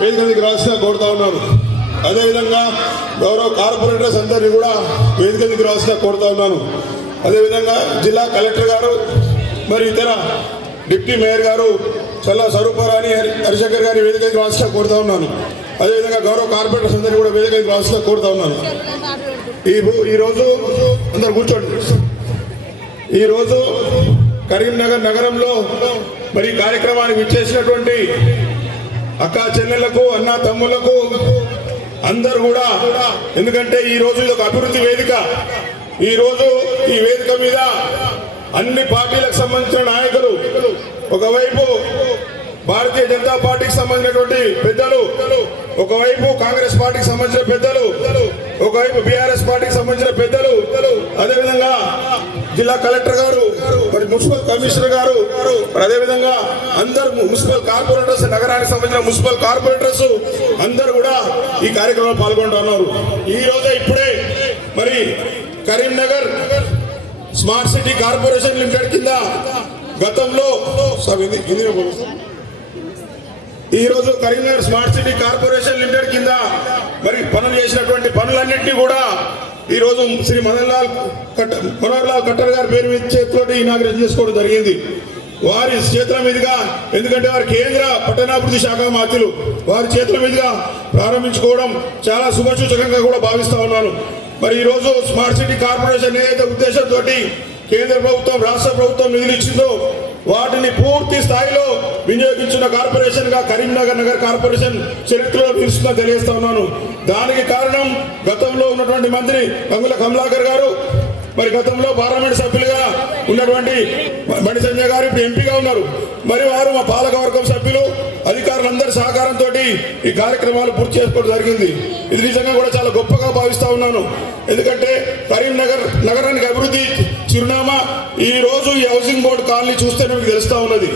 వేదిక మీదకి రావాల్సిన కోరుతా ఉన్నాను. అదేవిధంగా గౌరవ కార్పొరేటర్స్ అందరినీ కూడా వేదిక మీదకి రావాల్సిన కోరుతా ఉన్నాను. అదేవిధంగా జిల్లా కలెక్టర్ గారు మరి ఇతర డిప్యూటీ మేయర్ గారు చల్లా స్వరూపరాణి హరిశంకర్ గారి వేదికకి రావాల్సిన కోరుతా ఉన్నాను. అదేవిధంగా గౌరవ కార్పొరేటర్స్ అందరినీ కూడా వేదికకి రావాల్సిన కోరుతా ఉన్నాను. ఈరోజు అందరు కూర్చోండి. ఈరోజు కరీంనగర్ నగరంలో మరి కార్యక్రమానికి విచ్చేసినటువంటి అక్కా చెల్లెళ్లకు అన్నా తమ్ముళ్లకు అందరూ కూడా, ఎందుకంటే ఈ రోజు ఇది ఒక అభివృద్ధి వేదిక. ఈ రోజు ఈ వేదిక మీద అన్ని పార్టీలకు సంబంధించిన నాయకులు, ఒకవైపు భారతీయ జనతా పార్టీకి సంబంధించినటువంటి పెద్దలు, ఒకవైపు కాంగ్రెస్ పార్టీకి సంబంధించిన పెద్దలు, ఒకవైపు బీఆర్ఎస్ పార్టీకి సంబంధించిన పెద్దలు, అదేవిధంగా జిల్లా కలెక్టర్ గారు, మరి మున్సిపల్ కమిషనర్ గారు, అదేవిధంగా అందరు మున్సిపల్ కార్పొరేటర్స్, నగరానికి సంబంధించిన మున్సిపల్ కార్పొరేటర్స్ అందరూ కూడా ఈ కార్యక్రమంలో పాల్గొంటున్నారు. ఈ రోజే ఇప్పుడే మరి Karimnagar smart city corporation limited కింద గతంలో ఈ రోజు Karimnagar smart city corporation limited కింద మరి పనులు చేసినటువంటి పనులన్నింటినీ కూడా ఈ రోజు శ్రీ మనోహర్ లాల్ ఖట్టర్ గారి పేరు మీద చేతితోటి ఇనాగ్రేషన్ చేసుకోవడం జరిగింది. వారి చేతుల మీదుగా, ఎందుకంటే వారి కేంద్ర పట్టణాభివృద్ధి శాఖ మంత్రులు, వారి చేతుల మీదుగా ప్రారంభించుకోవడం చాలా శుభసూచకంగా కూడా భావిస్తా ఉన్నాను. మరి ఈ రోజు స్మార్ట్ సిటీ కార్పొరేషన్ ఏదైతే ఉద్దేశంతో కేంద్ర ప్రభుత్వం, రాష్ట్ర ప్రభుత్వం నిధులు ఇచ్చిందో వాటిని పూర్తి స్థాయిలో వినియోగించిన కార్పొరేషన్ గా కరీంనగర్ నగర్ కార్పొరేషన్ చరిత్రలో నిలుస్తుందని తెలియజేస్తా ఉన్నాను. దానికి కారణం గతంలో ఉన్నటువంటి మంత్రి గంగుల కమలాకర్ గారు, మరి గతంలో పార్లమెంట్ సభ్యులుగా ఉన్నటువంటి బండి సంజయ్ గారు ఇప్పుడు ఎంపీగా ఉన్నారు. మరి వారు మా పాలకవర్గం సభ్యులు, అధికారులందరి సహకారంతో ఈ కార్యక్రమాలు పూర్తి చేసుకోవడం జరిగింది. ఇది నిజంగా కూడా చాలా గొప్పగా భావిస్తా ఉన్నాను. ఎందుకంటే కరీంనగర్ నగరానికి అభివృద్ధి చిరునామా ఈ రోజు ఈ హౌసింగ్ బోర్డు కాలనీ చూస్తేనే మీకు తెలుస్తా ఉన్నది.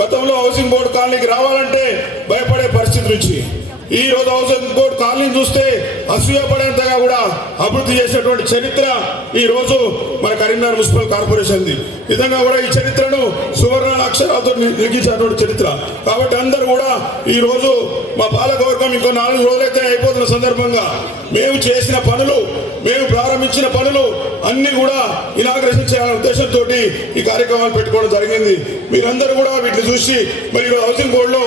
గతంలో హౌసింగ్ బోర్డు కాలనీకి రావాలంటే భయపడే పరిస్థితి నుంచి ఈ రోజు హౌసింగ్ బోర్డు కాలనీని చూస్తే అసూయపడేంతగా కూడా అభివృద్ధి చేసినటువంటి చరిత్ర ఈ రోజు మన కరీంనగర్ మున్సిపల్ కార్పొరేషన్ది. విధంగా కూడా ఈ చరిత్రను సువర్ణ అక్షరాలతో లిఖించినటువంటి చరిత్ర. కాబట్టి అందరూ కూడా ఈ రోజు మా పాలకవర్గం ఇంకో 4 రోజులైతే అయిపోతున్న సందర్భంగా మేము చేసిన పనులు, మేము ప్రారంభించిన పనులు అన్ని కూడా ఇనాగ్రేషన్ చేయాలనే ఉద్దేశంతో ఈ కార్యక్రమాలు పెట్టుకోవడం జరిగింది. మీరందరూ కూడా వీటిని చూసి మరి హౌసింగ్ బోర్డులో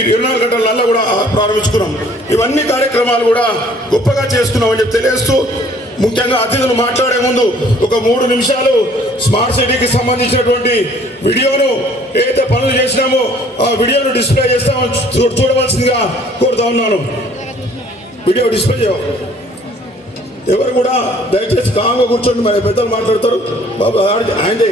24 గంటల కూడా ప్రారంభించుకున్నాం. ఇవన్నీ కార్యక్రమాలు కూడా గొప్పగా చేస్తున్నామని చెప్పి తెలియజేస్తూ, ముఖ్యంగా అతిథులు మాట్లాడే ముందు ఒక 3 నిమిషాలు స్మార్ట్ సిటీకి సంబంధించినటువంటి వీడియోను ఏదైతే పనులు చేసినామో ఆ వీడియోను డిస్ప్లే చేస్తామని చూడవలసిందిగా కోరుతా ఉన్నాను. వీడియో డిస్ప్లే చేయాలి. ఎవరు కూడా దయచేసి కాంగా కూర్చోండి. మరి పెద్దలు మాట్లాడతారు. బాబు ఆయనే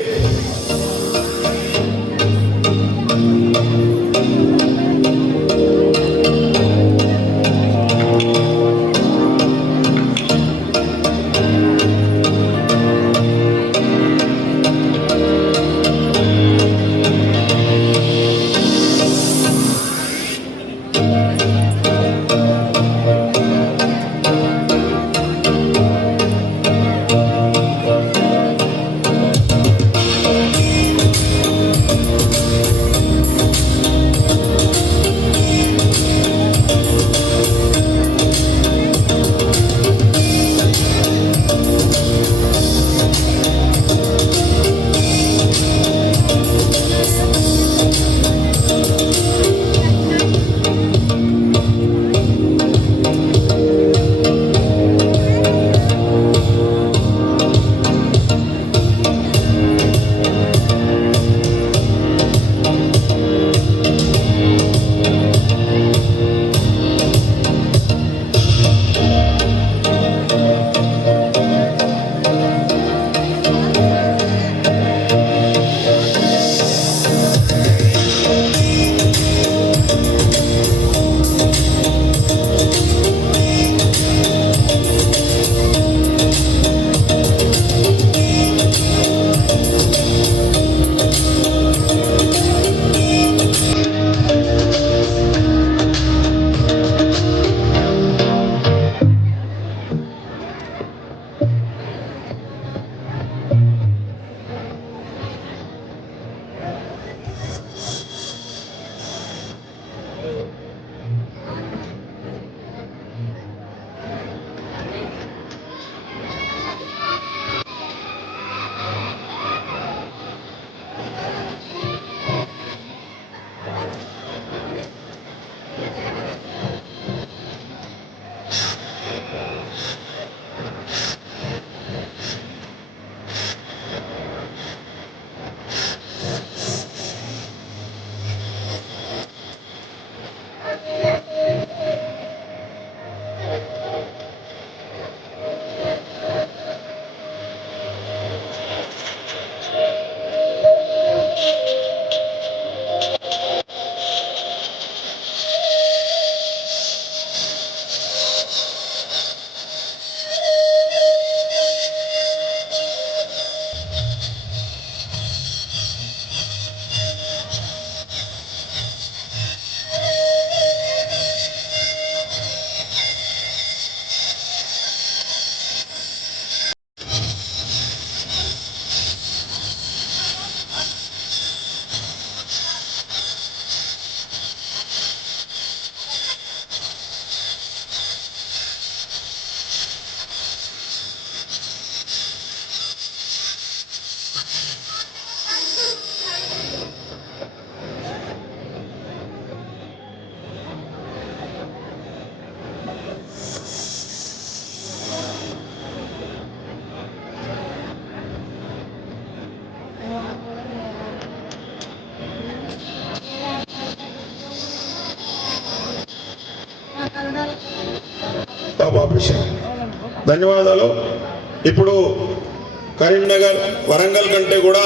టాప్ ఆపరేషన్. ధన్యవాదాలు. ఇప్పుడు కరీంనగర్ వరంగల్ కంటే కూడా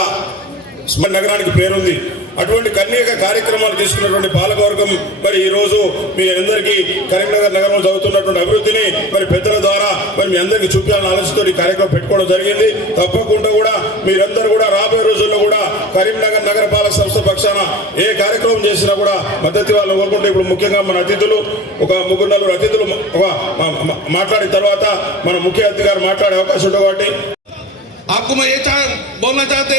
స్మార్ట్ నగరానికి పేరుంది. అటువంటి అనేక కార్యక్రమాలు తీసుకున్నటువంటి పాలకవర్గం మరి ఈ రోజు మీ అందరికీ కరీంనగర్ నగరంలో జరుగుతున్నటువంటి అభివృద్ధిని మరి పెద్దల ద్వారా మరి మీ అందరికీ చూపించాలని ఆలోచనతో ఈ కార్యక్రమం పెట్టుకోవడం జరిగింది. తప్పకుండా కూడా మీరందరూ కూడా రాబోయే రోజుల్లో కూడా కరీంనగర్ నగరపాలక సంస్థ పక్షాన ఏ కార్యక్రమం చేసినా కూడా మద్దతు వాళ్ళని కోరుకుంటే ఇప్పుడు ముఖ్యంగా మన అతిథులు ఒక 3-4 అతిథులు మాట్లాడిన తర్వాత మన ముఖ్య అతిథి గారు మాట్లాడే అవకాశం ఉంటుంది. కాబట్టి आपको मैं ये बोलना चाहते,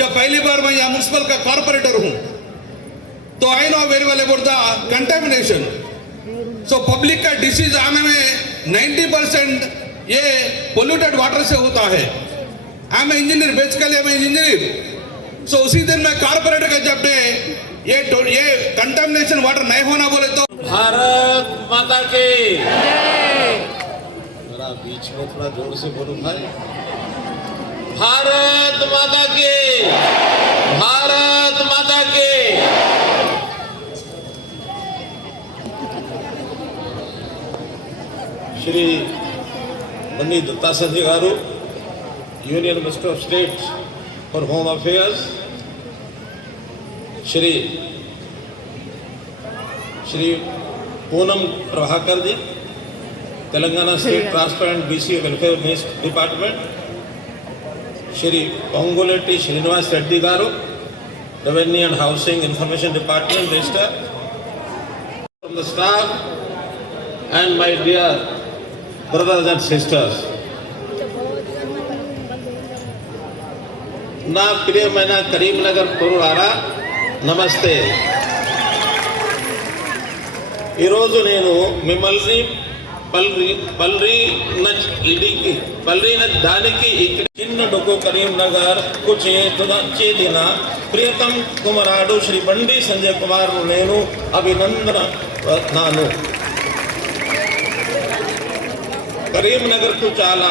जब पहली बार मैं यहाँ म्यूनसिपल का कॉर्पोरेटर हूँ तो I know very well about the contamination. So public का डिसीज आने में 90% ये पोल्यूटेड वाटर से होता है. I am engineer, basically I am engineer. So उसी दिन मैं कॉर्पोरेटर का जब ये कंटेमिनेशन वाटर नहीं होना बोले तो भारत माता के जरा बीच में थोड़ा जोर से बोलो भाई. भारत माता के, भारत माता के. Shri Banni Dattasanjay garu, union minister of state for home affairs, Shri Poonam Prabhakar ji, Telangana state transport and BC welfare department, Shri Ponguleti Srinivas Reddy garu, revenue and housing information department minister, from the staff and my dear brothers and sisters. ना प्रियమైన కరీంనగర్ పౌరులారా నమస్తే. ఈరోజు నేను మిమ్మల్ని పల్లిన దానికి ఇక్కడ చిన్నడుకు కరీంనగర్ కు చేదిన ప్రియతం కుమారుడు శ్రీ బండి సంజయ్ కుమార్ నేను అభినందనాను. కరీంనగర్ కు చాలా